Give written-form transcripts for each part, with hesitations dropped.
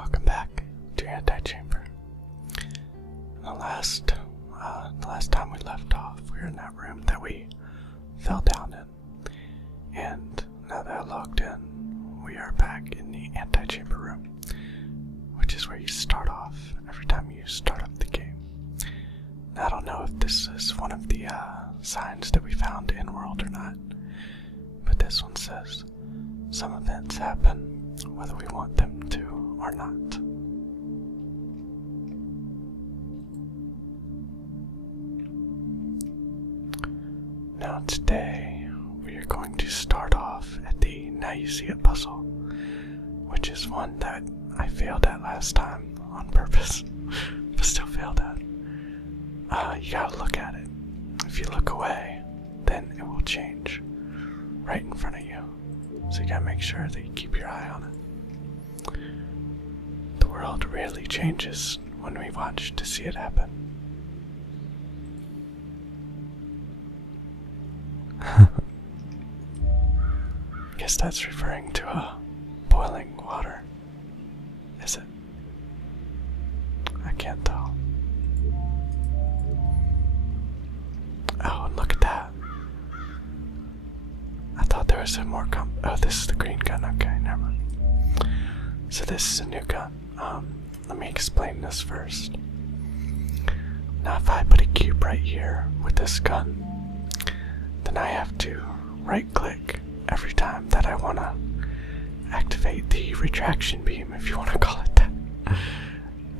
Welcome back to Antichamber. The last time we left off, we were in that room that we fell down in, and now that I logged in, we are back in the Antichamber room, which is where you start off every time you start up the game. Now, I don't know if this is one of the signs that we found in world or not, but this one says some events happen whether we want them to or not. Now today we are going to start off at the Now You See It puzzle, which is one that I failed at last time on purpose, but still failed at. You gotta look at it. If you look away, then it will change right in front of you. So you gotta make sure that you keep your eye on it. The world really changes when we watch to see it happen. Guess that's referring to boiling water. Is it? I can't tell. Oh, and look at that. I thought there was a more oh, this is the green gun. Okay, never mind. So this is a new gun. Let me explain this first. Now if I put a cube right here with this gun, then I have to right click every time that I want to activate the retraction beam, if you want to call it that,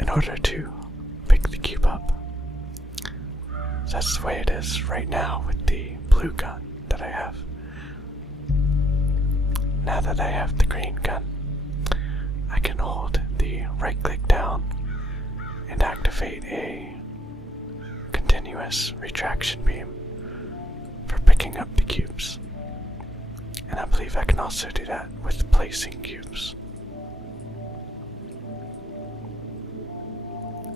in order to pick the cube up. So that's the way it is right now with the blue gun that I have. Now that I have the green gun, I can hold the right click down and activate a continuous retraction beam for picking up the cubes. And I believe I can also do that with placing cubes.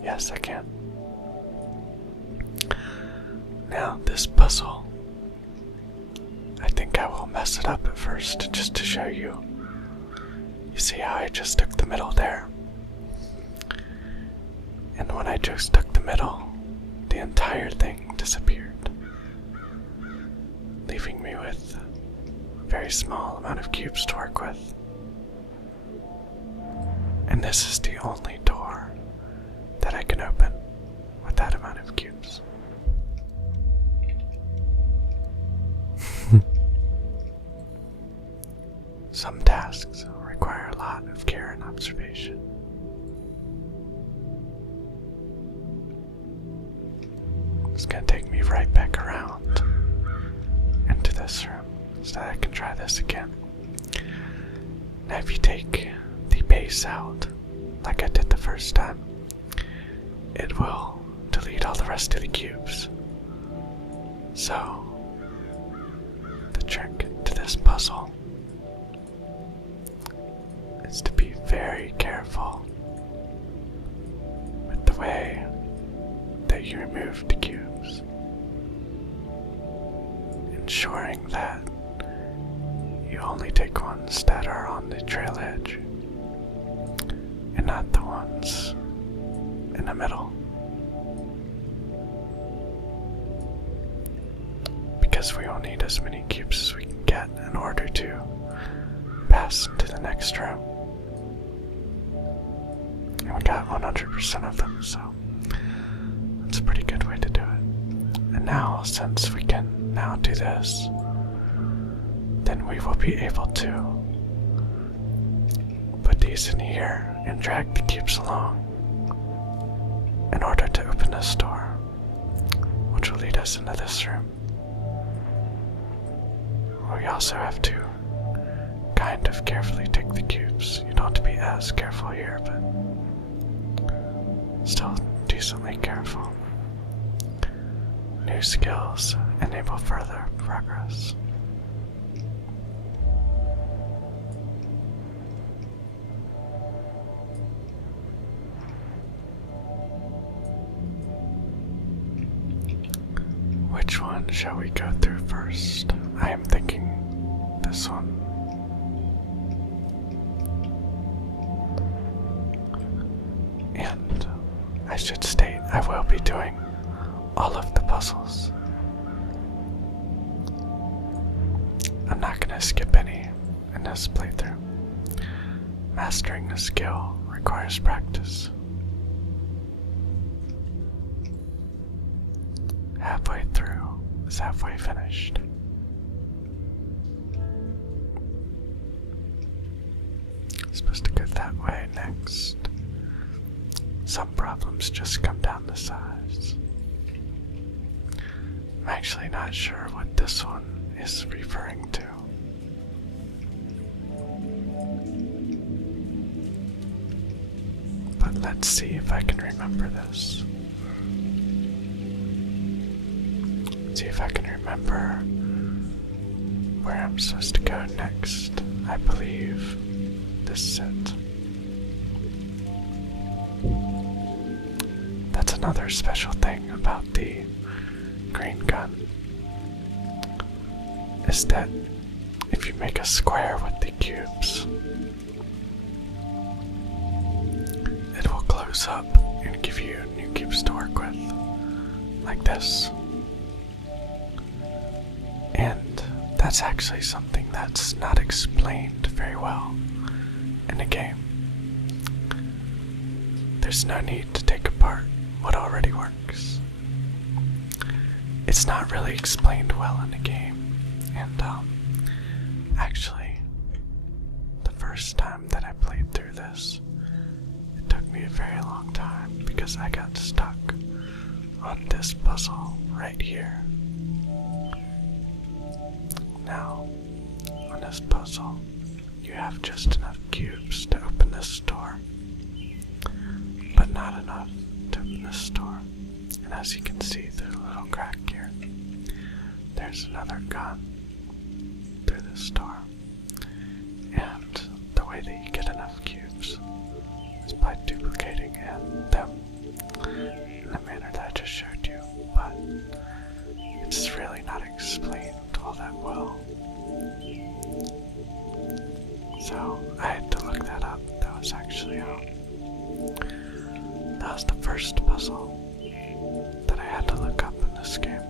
Yes, I can. Now this puzzle, I think I will mess it up at first just to show you. You see how I just took the middle there? And when I just took the middle, the entire thing disappeared, leaving me with a very small amount of cubes to work with. And this is the only door that I can open with that amount of cubes. Some tasks require a lot of care and observation. It's gonna take me right back around into this room so that I can try this again. Now if you take the base out, like I did the first time, it will delete all the rest of the cubes. So, the trick to this puzzle is to be very careful with the way that you remove the cubes, ensuring that you only take ones that are on the trail edge and not the ones in the middle, because we will need as many cubes as we can get in order to pass to the next room. And we got 100% of them, so that's a pretty good way to do it. And now, since we can now do this, then we will be able to put these in here and drag the cubes along in order to open this door, which will lead us into this room. We also have to kind of carefully take the cubes. You don't have to be as careful here, but still decently careful. New skills enable further progress. Which one shall we go through first? I am thinking this one. I should state I will be doing all of the puzzles. I'm not going to skip any in this playthrough. Mastering a skill requires practice. Halfway through is halfway finished. Supposed to go that way next. Some problems just come down to size. I'm actually not sure what this one is referring to. But let's see if I can remember this. See if I can remember where I'm supposed to go next. I believe this is it. That's another special thing about the green gun, is that if you make a square with the cubes, it will close up and give you new cubes to work with, like this. And that's actually something that's not explained very well in the game. There's no need to take apart what already works. It's not really explained well in the game, and actually, the first time that I played through this, it took me a very long time because I got stuck on this puzzle right here. Now, on this puzzle, you have just enough cubes to open this door, but not enough to open this door. And as you can see through the little crack here, there's another gun through this door. And the way that you get enough cubes is by duplicating them in the manner that I just showed you, but it's really not explained all that well. So I had to look that up. That was actually that was the first puzzle that I had to look up in this game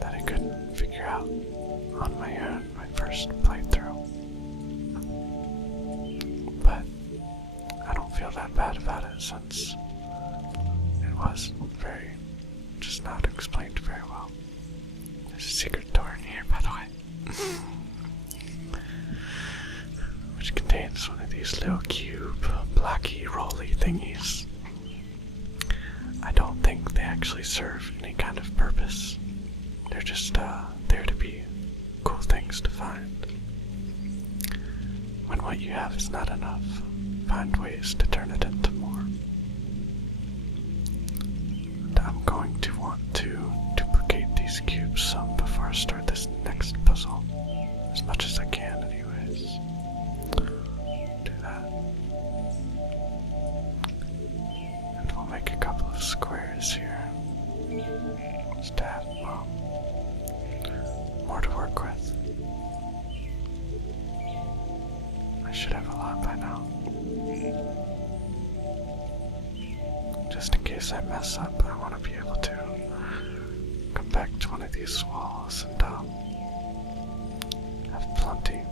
that I couldn't figure out on my own, my first playthrough. But I don't feel that bad about it since it was just not explained very well. There's a secret door in here, by the way. Which contains one of these little cube, blocky, rolly thingies. I don't think they actually serve any kind of purpose. They're just there to be cool things to find. When what you have is not enough, find ways to turn it into more. And I'm going to want to duplicate these cubes some before I start this next puzzle, as much as I can anyways. Do that. And we'll make a couple of squares here, just to have more to work with. I should have a lot by now. Just in case I mess up, I want to be able to come back to one of these walls and have plenty.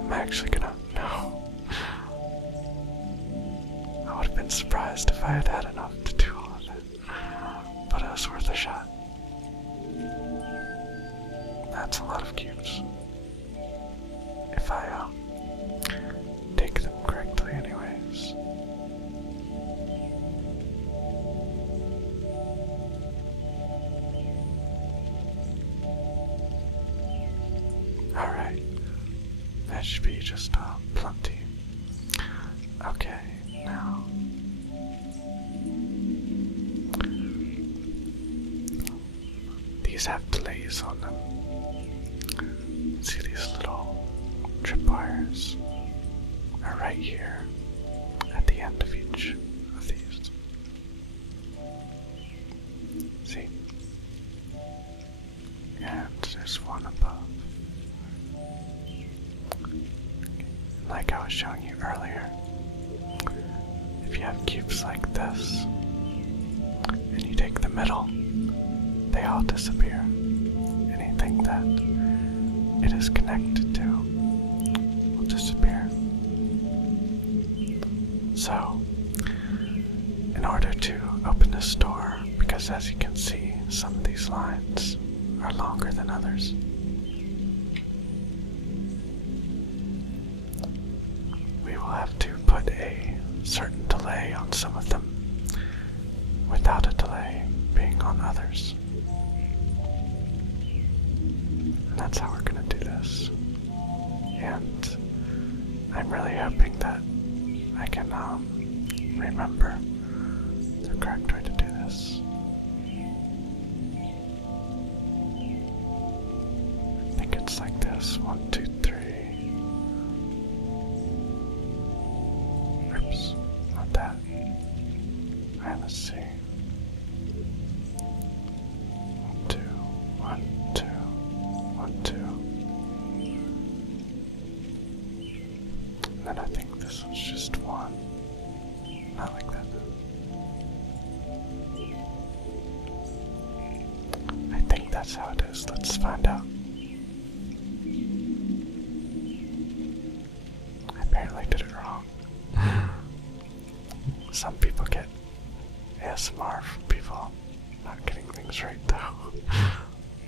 I'm actually gonna... No. I would have been surprised if I had had enough to do all of it. But it was worth a shot. That's a lot of cubes. If I take them correctly anyways. Alright. That should be just plenty. Okay, now these have delays on them. See these little tripwires are right here at the end of each of these. See? And there's one above. Okay. like I was showing you earlier, if you have cubes like this, and you take the middle, they all disappear. Anything that it is connected to will disappear. So, in order to open this door, because as you can see, some of these lines are longer than others, we will have to put a certain delay on some of them without a delay being on others. And that's how we're going to do this. And I'm really hoping that I can remember the correct way to do this. I think it's like this. 1, 2, 3. Oops, not that. Alright, let's see. 1, 2, 1, 2, 1, 2. And then I think this one's just 1. Not like that. I think that's how it is. Let's find out. I apparently did it wrong. Some people get ASMR from people not getting things right though.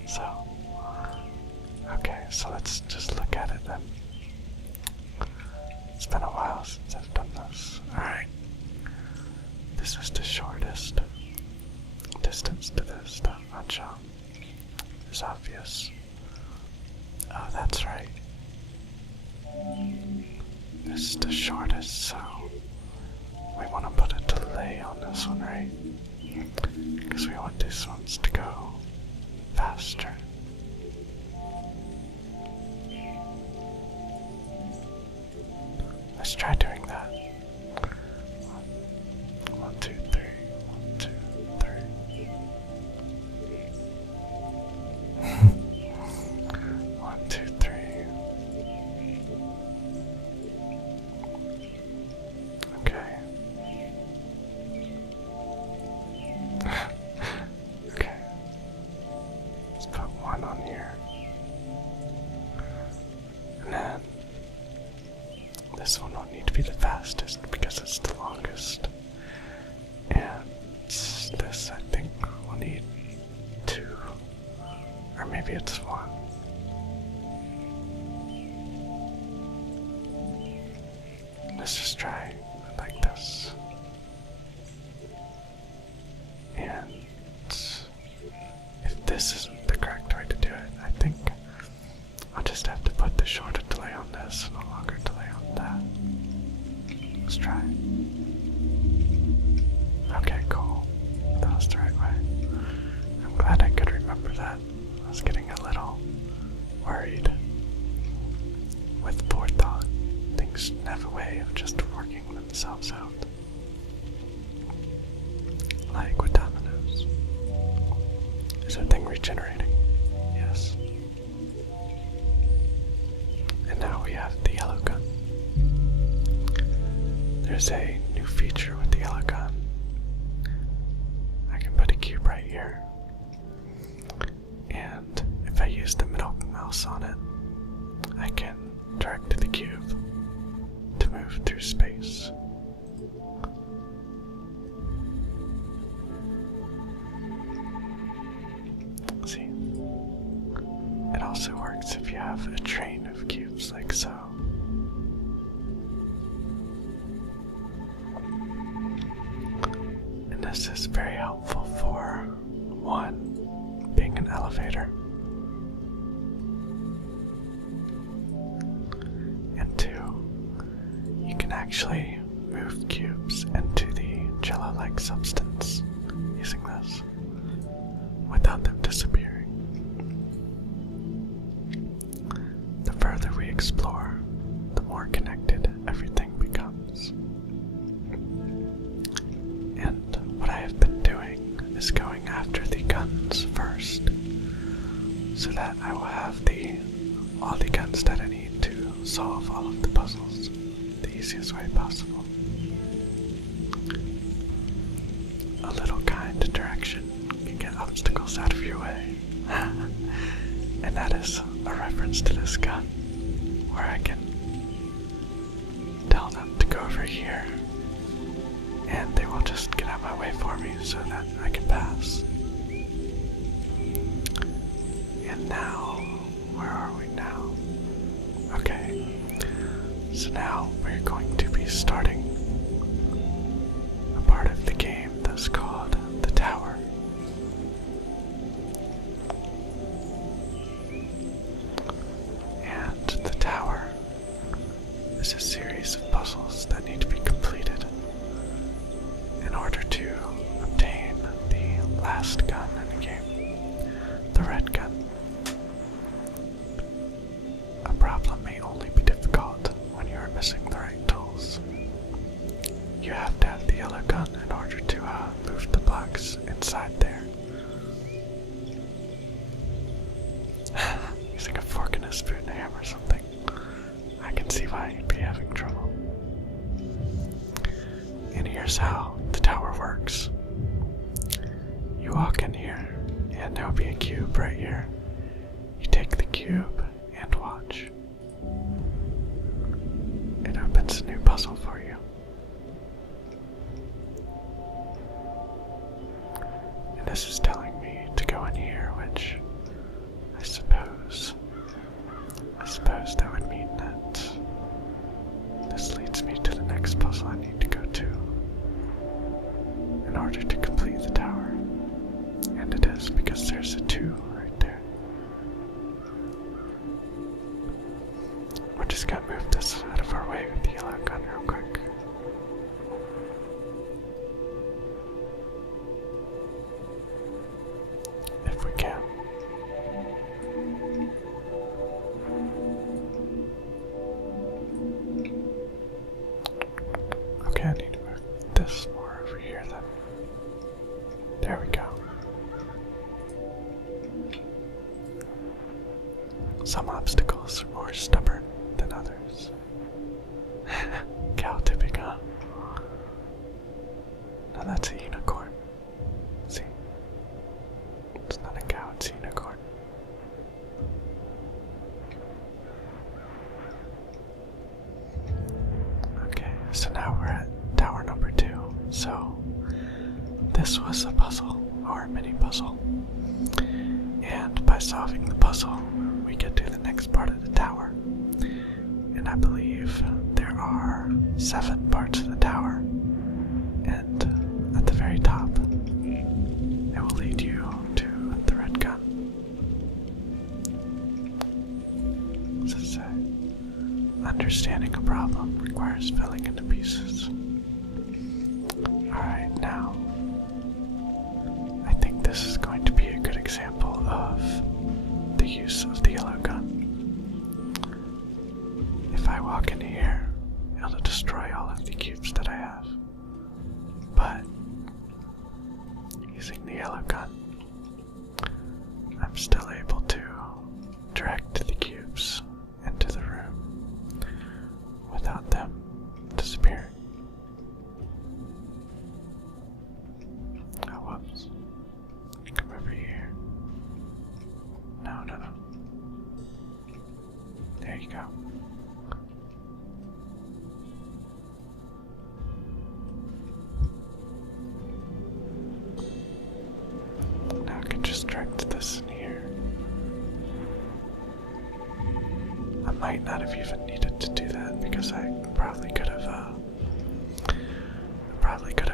So, okay, so let's just look at it then. It's been a while since I've done this. Alright. This is the shortest distance to this stuff, which is obvious. Oh, that's right. This is the shortest, so we want to put a delay on this one, right? Because we want these ones to go faster. Let's try doing that. 1, 2, 3. 1, 2, 3. 1, 2, 3. Okay. Okay. Let's put 1 on here. And then this one won't need to be the fastest because it's the longest. And this, I think, will need 2. Or maybe it's 1. Let's just try it like this. And if this isn't the correct way to do it, I think I'll just have to put the shorter delay on this and a longer delay on that. Let's try. Okay, cool. That was the right way. I'm glad I could remember that. I was getting a little worried. With forethought, things have a way of just working themselves out. Like with dominoes. Is that thing regenerating? Yes. And now we have the yellow gun. There's a new feature with the yellow gun. I can put a cube right here. And if I use the middle mouse on it, I can direct the cube to move through space. See? It also works if you have a train of cubes like so. And this is very helpful for 1, being an elevator, and 2, you can actually move cubes into the jello-like substance using this without them disappearing. The further we explore, the more connected everything becomes. And what I have been doing is going after the guns first, so that I will have all the guns that I need to solve all of the puzzles. easiest way possible. A little kind direction can get obstacles out of your way. And that is a reference to this gun, where I can tell them to go over here, and they will just get out of my way for me so that I can pass. And now, where are we now? Okay, so now we're going to be starting a part of the game that's called the Tower. And the Tower is a series of puzzles that need to be completed in order to obtain the last gun in the game, the red gun. A problem may only be difficult when you are missing the right tools. You have to have the yellow gun in order to move the blocks inside there. Using a fork and a spoon to hammer something. I can see why you'd be having trouble. And here's how the tower works. You walk in here, and there'll be a cube right here. You take the cube and watch. It opens a new puzzle for you. And this is telling me to go in here, which I suppose that would mean that this leads me to the next puzzle I need to go to in order to complete the tower. And it is, because there's a 2 right there. We're just gonna move this out of our way with the yellow gun real quick. If we can. Okay, I need to move this more over here then. There we go. Some obstacles are more stubborn than others. Cow tipping, huh? No, that's a unicorn. See? It's not a cow, it's a unicorn. Okay, so now we're at tower number 2. So, this was a puzzle, or a mini puzzle. And by solving the puzzle, we get to the next part of the tower. And I believe there are 7 parts of the tower. And at the very top, it will lead you to the red gun. What's it say? Understanding a problem requires filling into pieces. Alright, now, I think this is going to be a good example of the use of the yellow gun. If I walk in here, it'll destroy all of the cubes that I have. But using the yellow gun, I'm still able to direct the cubes into the room without them disappearing. Oh, whoops. Come over here. No. There you go. Now I can just direct this in here. I might not have even needed to do that because I probably could have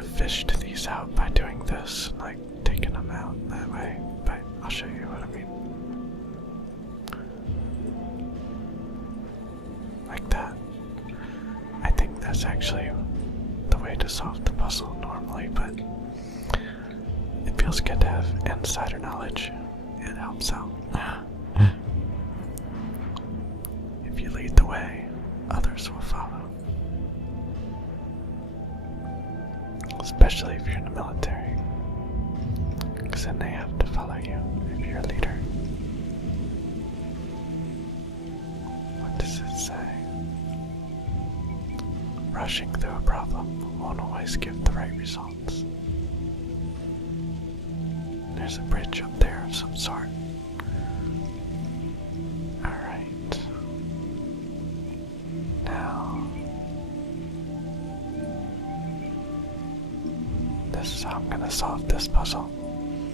fished these out by doing this, like taking them out that way, but I'll show you what I mean. Like that. I think that's actually the way to solve the puzzle normally, but it feels good to have insider knowledge. It helps out. If you lead the way, others will follow. Especially if you're in the military, because then they have to follow you if you're a leader. What does it say? rushing through a problem won't always give the right results. There's a bridge up there of some sort. Alright. Now, this is how I'm gonna solve this puzzle.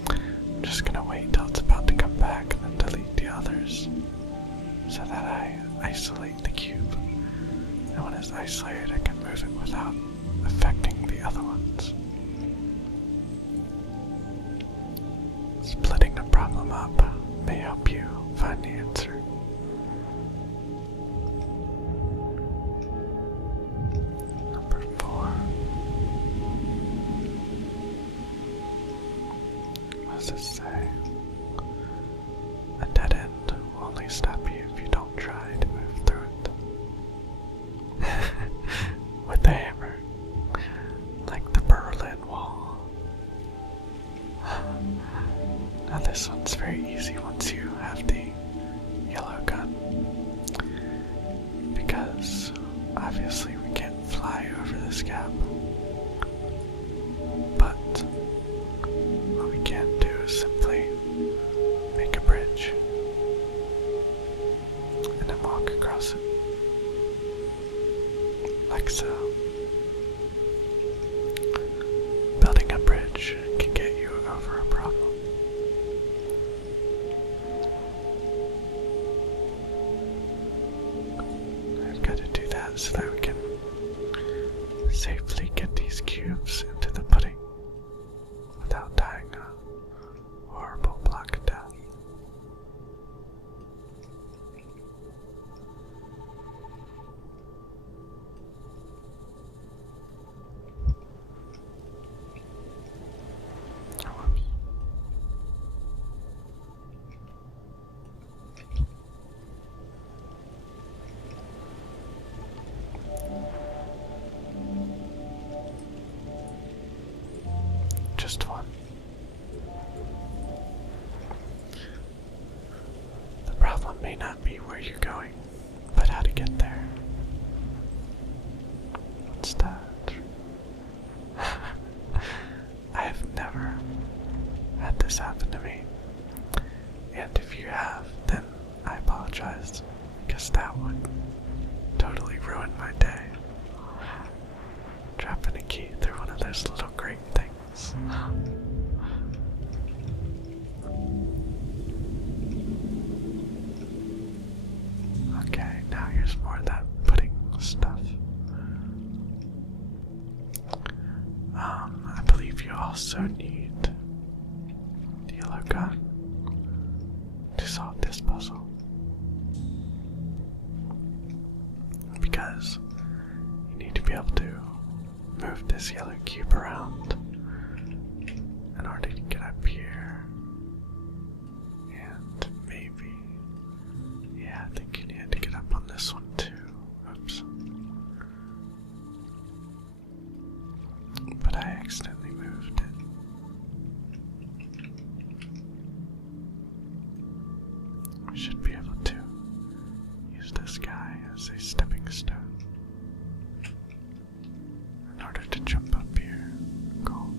I'm just gonna wait till it's about to come back and then delete the others, so that I isolate the cube. And when it's isolated, I can move it without affecting the other ones. Splitting the problem up may help you find the answer. Number 4. What does this say? A dead end will only stop you if you don't try to move through it. With a hammer, like the Berlin Wall. Now this one's very easy once you have the yellow gun, because obviously we can't fly over this gap, but what we can do is simply make a bridge and then walk across it, like so. Building a bridge can get you over a problem. I've got to do that so that we can safely get these cubes into the pudding without dying a horrible block of death. Just one. The problem may not be where you're going, but how to get there. What's that? I have never had this happen to me. And if you have, then I apologize, because that would totally ruin my day. Dropping a key through one of those little grate things. Okay, now here's more of that pudding stuff. I believe you also need the yellow gun to solve this puzzle, because you need to be able to move this yellow cube around in order to get up here. And maybe, yeah, I think you need to get up on this one too. Oops. But I accidentally moved it. We should be able to use this guy as a stepping stone in order to jump up here. Cool.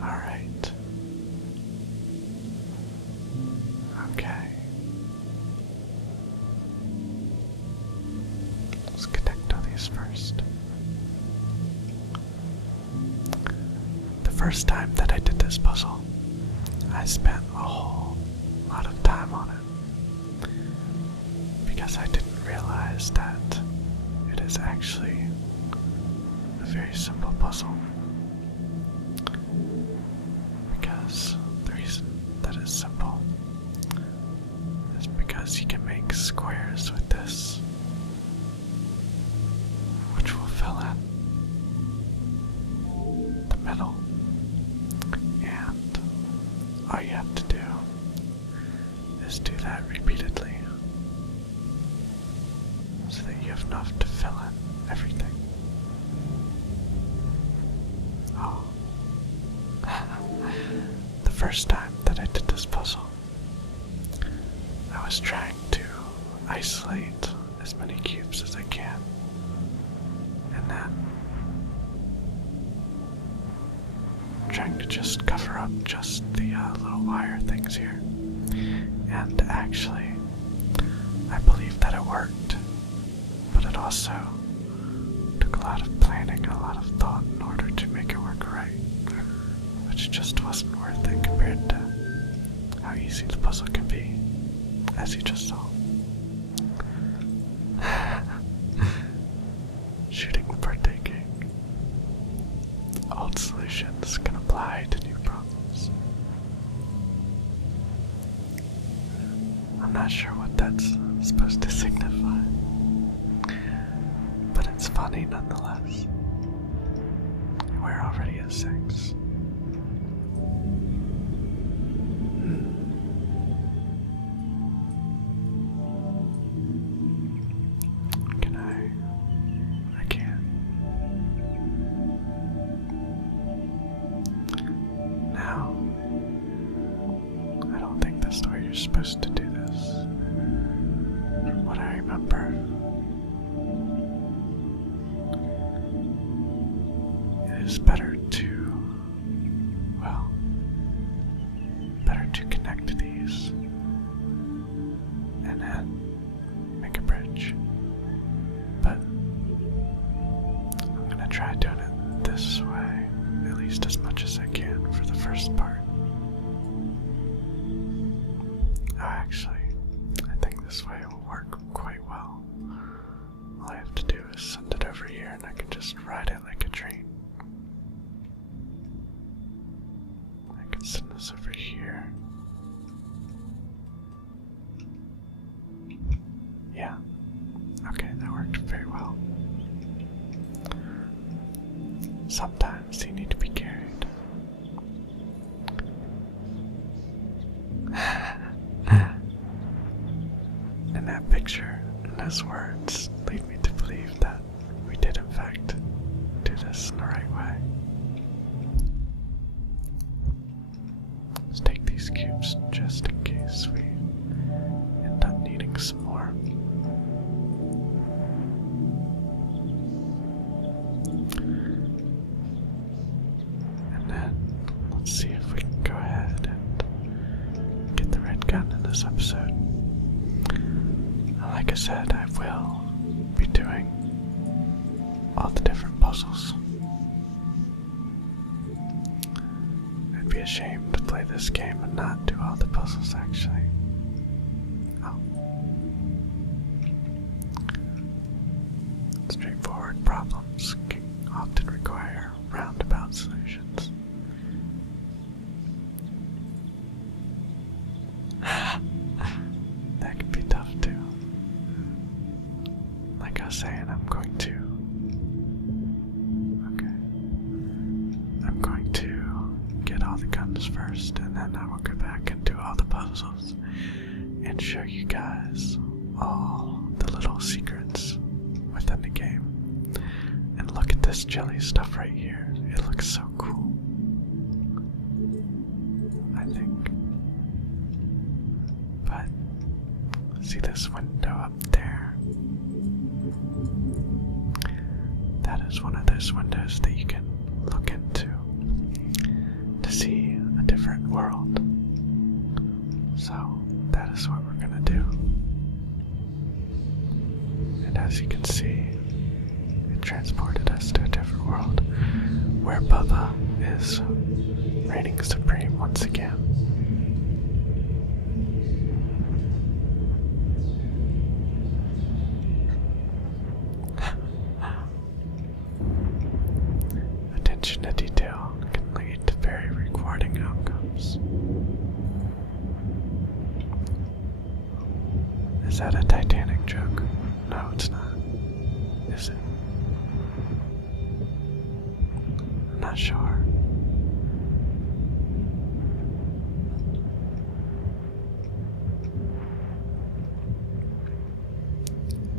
Alright. Okay. Let's connect all these first. The first time that I did this puzzle, I spent a whole lot of time on it, because I didn't realize that it is actually a very simple puzzle. Because the reason that it's simple is because you can make squares with this, which will fill in the middle, and all you have to do is do that repeatedly so that you have enough to fill in everything. Oh. The first time that I did this puzzle, I was trying to isolate as many cubes as I can And then I'm trying to just cover up just the little wire things here. And actually, I believe that it worked, but it also took a lot of planning and a lot of thought in order to make it work right, which just wasn't worth it compared to how easy the puzzle can be, as you just saw. Shooting for taking. Old solutions can apply to new problems. I'm not sure what that's supposed to signify, but it's funny nonetheless. We're already at 6. I can't. Now, I don't think that's the way you're supposed to do this. From what I remember, it is better to connect these and then make a bridge. But I'm gonna try doing it this way, at least as much as I can for the first part. Oh, actually, I think this way will work quite well. All I have to do is send it over here and I can just ride it like a train. I can send this over here. Yeah. Okay, that worked very well. Sometimes you need to be carried. And that picture and those words lead me to believe that we did in fact do this in the right way. Let's take these cubes just in case we end up needing some more. And then let's see if we can go ahead and get the red gun in this episode. Like I said, I will be doing all the different puzzles. It'd be a shame to play this game and not do all the puzzles, actually. Oh. Straightforward problems can often require roundabout solutions. That can be tough too. Like I was saying, I'm going to get all the guns first, and then I will go back and do all the puzzles and show you guys all the little secrets within the game. And look at this jelly stuff right here. It looks so cool, I think. But see this window up there? That is one of those windows that you can look into to see a different world. So that is what we're gonna do. And as you can see, it transported us to a different world where Bubba is reigning supreme once again. Attention to detail can lead to very rewarding outcomes. Is that a Titanic joke? No, it's not. Is it? I'm not sure.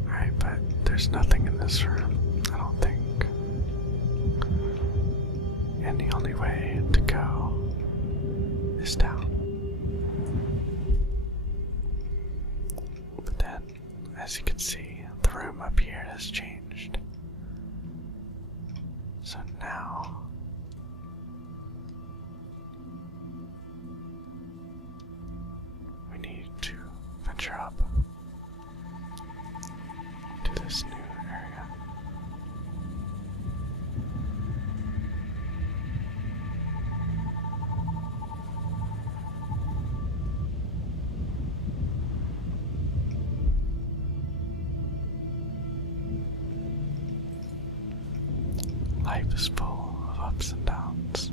Alright, but there's nothing in this room, I don't think. And the only way to go is down. But then, as you can see, the room up here has changed. So now we need to venture up to this new area. Life is full of ups and downs.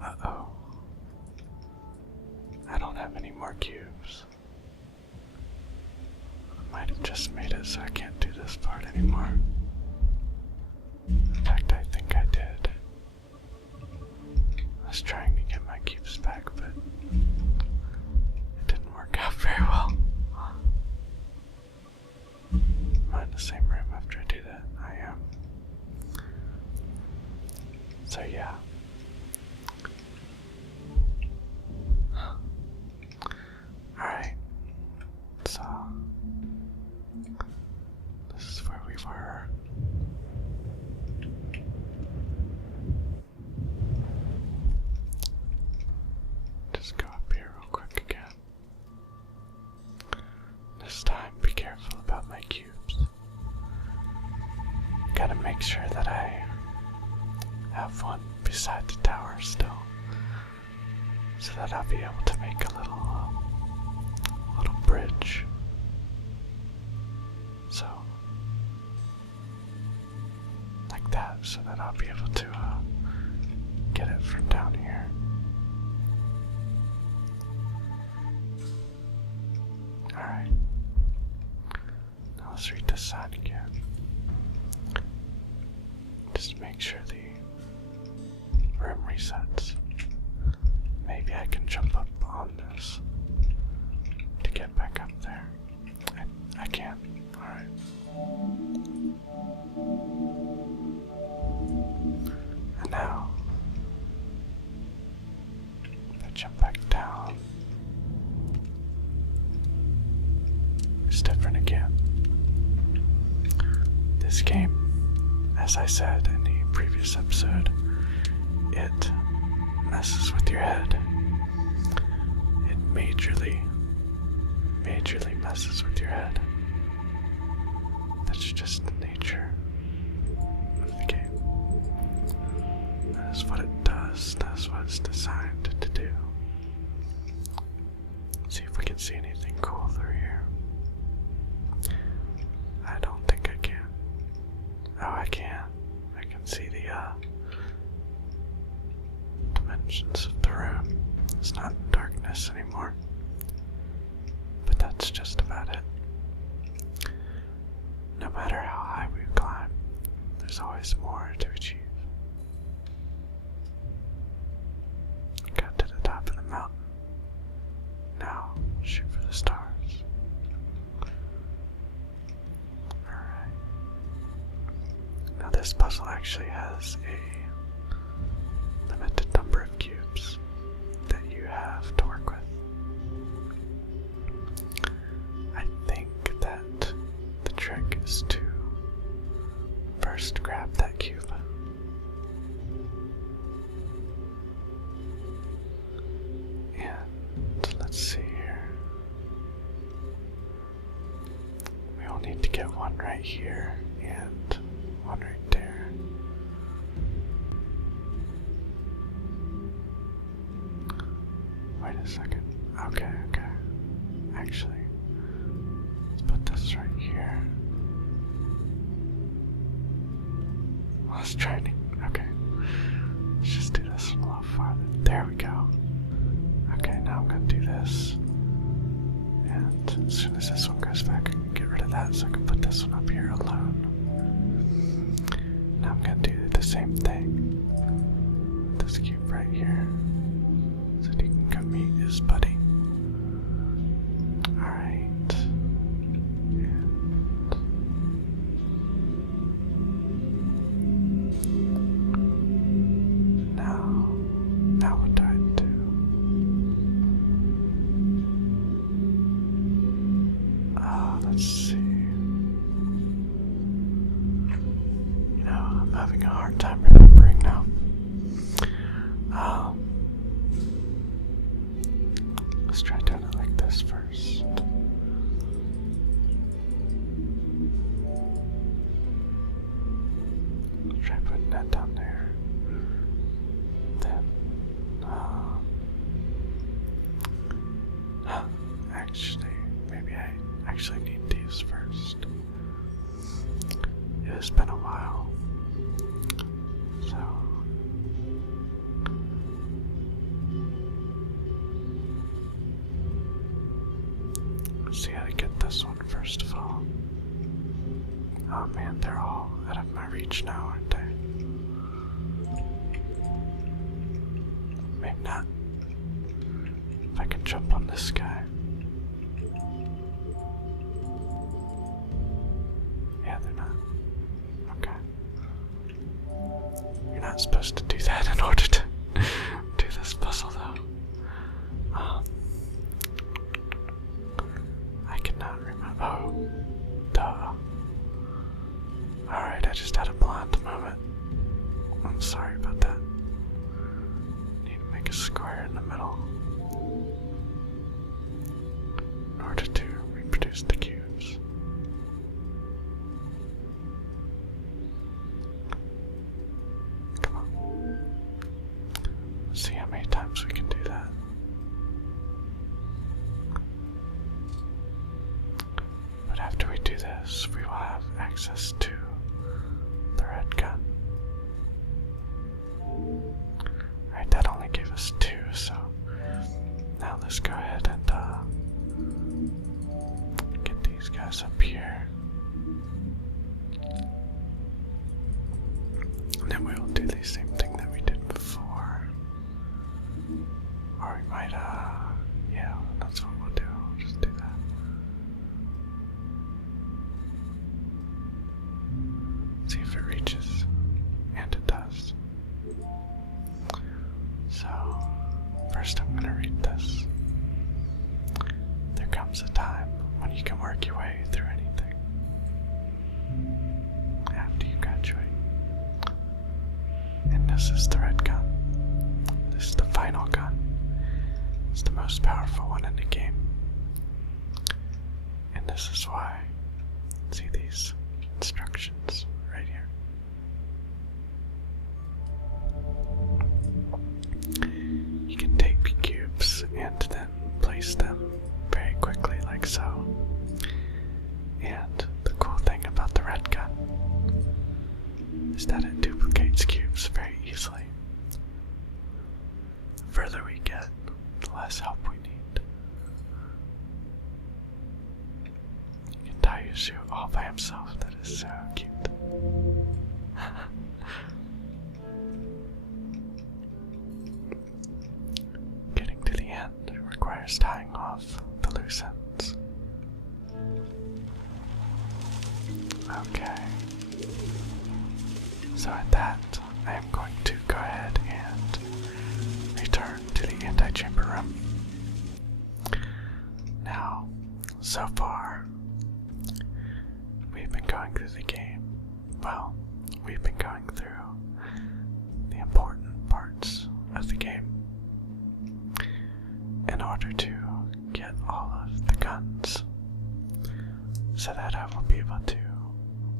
Uh-oh. I don't have any more cubes. I might have just made it so I can't do this part anymore. In fact, I think I did. I was trying to get my cubes back, but it didn't work out very well. Am I in the same room after I do that? I am. So yeah. Alright. So this is where we were. Just go up here real quick again. This time, be careful about my cubes. Gotta make sure that I have one beside the tower still, so that I'll be able to make a little bridge. So, like that, so that I'll be able to get it from down here. Alright. Now let's read this sign again. Just make sure the room resets. Maybe I can jump up on this to get back up there. I can. Alright. And now, if I jump back down, it's different again. This game, as I said in the previous episode, it messes with your head. It majorly messes with your head. That's just the nature of the game. That is what it does. That's what it's designed to do. Let's see if we can see anything cool through here. I don't think I can. Oh, I can. I can see the dimensions of the room. It's not darkness anymore. But that's just about it. No matter how high we climb, there's always more to achieve. Got to the top of the mountain. Now, shoot for the stars. Alright. Now this puzzle actually has a limited number of cubes that you have to work with. I think that the trick is to first grab that cube. And let's see here. We all need to get one right here and one right there. Wait a second. Okay. Actually, let's put this right here. Let's try to. Okay. Let's just do this a little farther. There we go. Okay, now I'm gonna do this. And as soon as this one goes back, I can get rid of that so I can put this one up here alone. Now I'm gonna do the same thing with this cube right here, so that he can come meet his buddy. Alright. let's see. You know, I'm having a hard time remembering now. Let's try doing it like this first. Let's try putting that down there. Then, actually, maybe I actually need these first. It has been a while, so let's see how to get this one first of all. Oh man, they're all out of my reach now, aren't they? Maybe not. If I can jump on this guy. Yeah, they're not. Okay. You're not supposed to do that in order to do this puzzle, though. I cannot remember. Oh, duh. Alright, I just had a blonde moment. I'm sorry about that. Need to make a square in the middle in order to reproduce the cubes. Come on. Let's see how many times we can do that. But after we do this, we will have access to the red gun. Alright, that only gave us 2, so now let's go ahead and get these guys up here. And then we will do the same thing that we did before. Or we might, yeah, that's what we'll do. We'll just do that. See if it reaches. And it does. So, first I'm gonna read this. There comes a time when you can work your way through anything. After you graduate. And this is the red gun. This is the final gun. It's the most powerful one in the game. And this is why. See these instructions right here. You can take cubes and then place them very quickly like so. And the cool thing about the red gun is that it duplicates cubes very easily. The further we get, the less help we need. You can Taiyushu all by himself, that is so cute. Getting to the end requires tying off the loose ends. Okay. So at that, I am going to go ahead and return to the antechamber room. Now, so far, we've been going through the game. Well, we've been going through the important parts of the game in order to get all of the guns so that I will be able to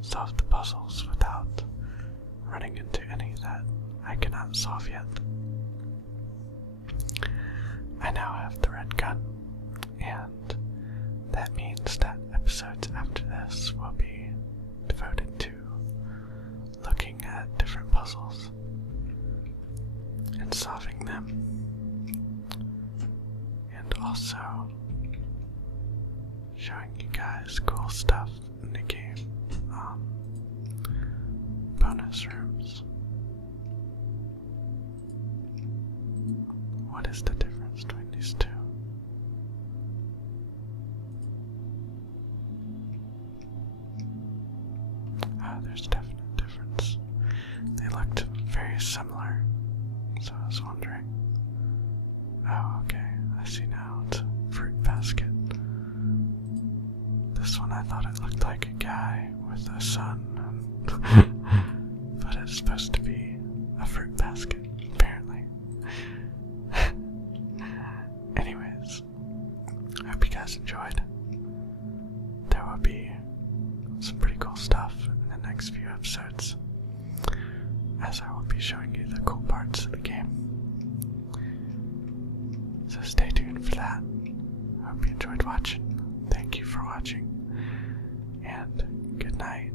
solve the puzzles without running into any that I cannot solve yet. I now have the red gun, and that means that episodes after this will be devoted to looking at different puzzles and solving them, and also showing you guys cool stuff in the game. Bonus rooms. What is the difference between these two? There's a definite difference. They looked very similar, so I was wondering. Oh, okay, I see now. It's a fruit basket. The This one I thought it looked like a guy with a sun, but it's supposed to be a fruit basket, apparently. Anyways, I hope you guys enjoyed. There will be some pretty cool stuff in the next few episodes, as I will be showing you the cool parts of the game. So stay tuned for that. I hope you enjoyed watching. Thank you for watching, and good night.